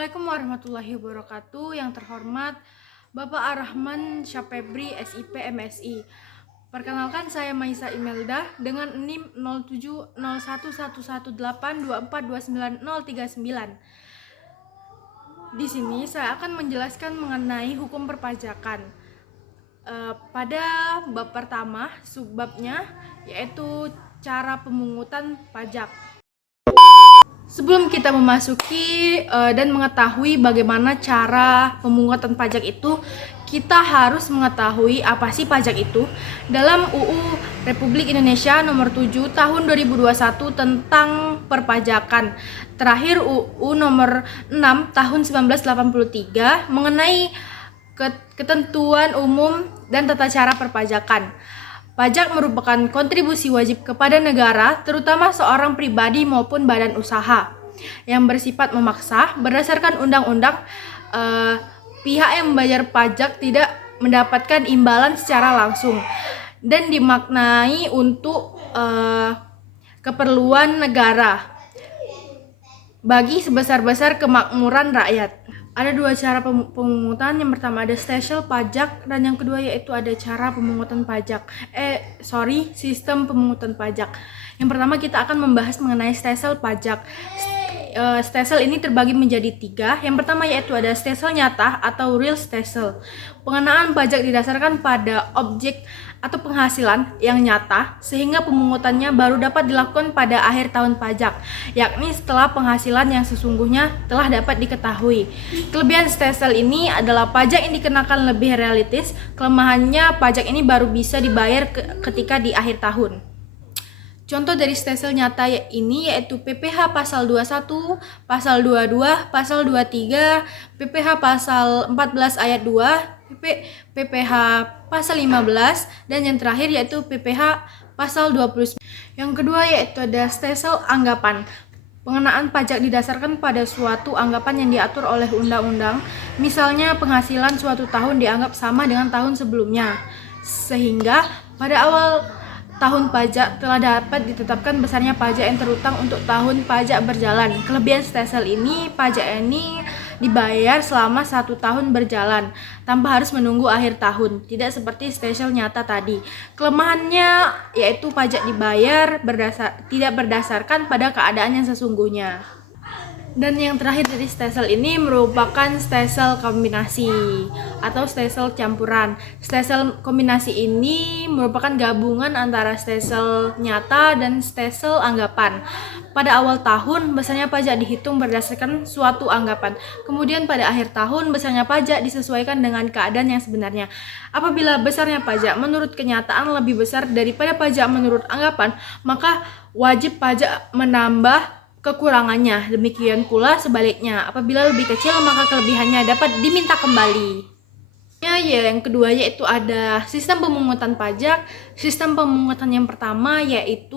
Assalamualaikum warahmatullahi wabarakatuh. Yang terhormat Bapak Ar-Rahman Syapebri, SIP MSI. Perkenalkan, saya Maisa Imelda dengan NIM 07011118242939. Di sini saya akan menjelaskan mengenai hukum perpajakan. Pada bab pertama, subbabnya yaitu cara pemungutan pajak. Sebelum kita memasuki dan mengetahui bagaimana cara pemungutan pajak itu, kita harus mengetahui apa sih pajak itu. Dalam UU Republik Indonesia nomor 7 tahun 2021 tentang perpajakan, terakhir UU nomor 6 tahun 1983 mengenai ketentuan umum dan tata cara perpajakan. Pajak merupakan kontribusi wajib kepada negara, terutama seorang pribadi maupun badan usaha, yang bersifat memaksa. Berdasarkan undang-undang, pihak yang membayar pajak tidak mendapatkan imbalan secara langsung dan dimaknai untuk keperluan negara bagi sebesar-besar kemakmuran rakyat. Ada dua cara pemungutan. Yang pertama ada stelsel pajak, dan yang kedua yaitu ada cara pemungutan pajak. Sistem pemungutan pajak. Yang pertama kita akan membahas mengenai stelsel pajak. Stelsel ini terbagi menjadi 3. Yang pertama yaitu ada stelsel nyata atau real stelsel. Pengenaan pajak didasarkan pada objek atau penghasilan yang nyata, sehingga pemungutannya baru dapat dilakukan pada akhir tahun pajak, yakni setelah penghasilan yang sesungguhnya telah dapat diketahui. Kelebihan stelsel ini adalah pajak yang dikenakan lebih realistis. Kelemahannya, pajak ini baru bisa dibayar ketika di akhir tahun. Contoh dari stelsel nyata ini yaitu PPh pasal 21, pasal 22, pasal 23, PPh pasal 14 ayat 2, PPh pasal 15, dan yang terakhir yaitu PPh pasal 29. Yang kedua yaitu ada stelsel anggapan. Pengenaan pajak didasarkan pada suatu anggapan yang diatur oleh undang-undang. Misalnya penghasilan suatu tahun dianggap sama dengan tahun sebelumnya, sehingga pada awal tahun pajak telah dapat ditetapkan besarnya pajak yang terutang untuk tahun pajak berjalan. Kelebihan stelsel ini, pajak ini dibayar selama 1 tahun berjalan tanpa harus menunggu akhir tahun, tidak seperti stelsel nyata tadi. Kelemahannya yaitu pajak dibayar tidak berdasarkan pada keadaan yang sesungguhnya. Dan yang terakhir dari stelsel ini merupakan stelsel kombinasi atau stelsel campuran. Stelsel kombinasi ini merupakan gabungan antara stelsel nyata dan stelsel anggapan. Pada awal tahun, besarnya pajak dihitung berdasarkan suatu anggapan. Kemudian pada akhir tahun, besarnya pajak disesuaikan dengan keadaan yang sebenarnya. Apabila besarnya pajak menurut kenyataan lebih besar daripada pajak menurut anggapan, maka wajib pajak menambah kekurangannya. Demikian pula sebaliknya, apabila lebih kecil maka kelebihannya dapat diminta kembali. Yang kedua yaitu ada sistem pemungutan pajak. Sistem pemungutan yang pertama yaitu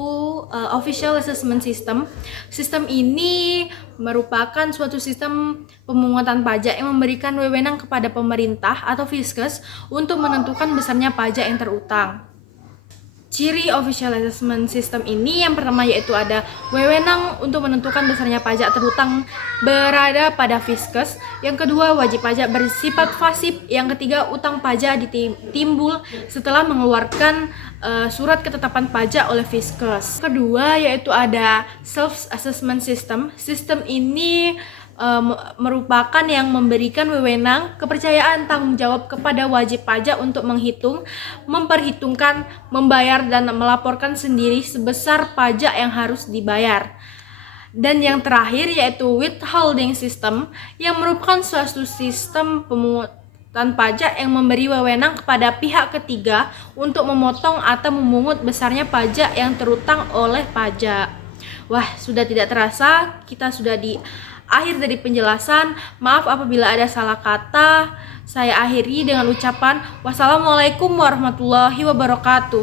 Official Assessment System. Sistem ini merupakan suatu sistem pemungutan pajak yang memberikan wewenang kepada pemerintah atau Fiskus untuk menentukan besarnya pajak yang terutang. Ciri Official Assessment System ini yang pertama yaitu ada wewenang untuk menentukan besarnya pajak terutang berada pada Fiskus. Yang kedua, wajib pajak bersifat pasif. Yang ketiga, utang pajak timbul setelah mengeluarkan surat ketetapan pajak oleh Fiskus. Kedua yaitu ada Self Assessment System. Sistem ini merupakan yang memberikan wewenang, kepercayaan, tanggung jawab kepada wajib pajak untuk menghitung, memperhitungkan, membayar, dan melaporkan sendiri sebesar pajak yang harus dibayar. Dan yang terakhir yaitu Withholding System, yang merupakan suatu sistem pemungutan pajak yang memberi wewenang kepada pihak ketiga untuk memotong atau memungut besarnya pajak yang terutang oleh pajak. Wah, sudah tidak terasa kita sudah di akhir dari penjelasan. Maaf apabila ada salah kata. Saya akhiri dengan ucapan wassalamualaikum warahmatullahi wabarakatuh.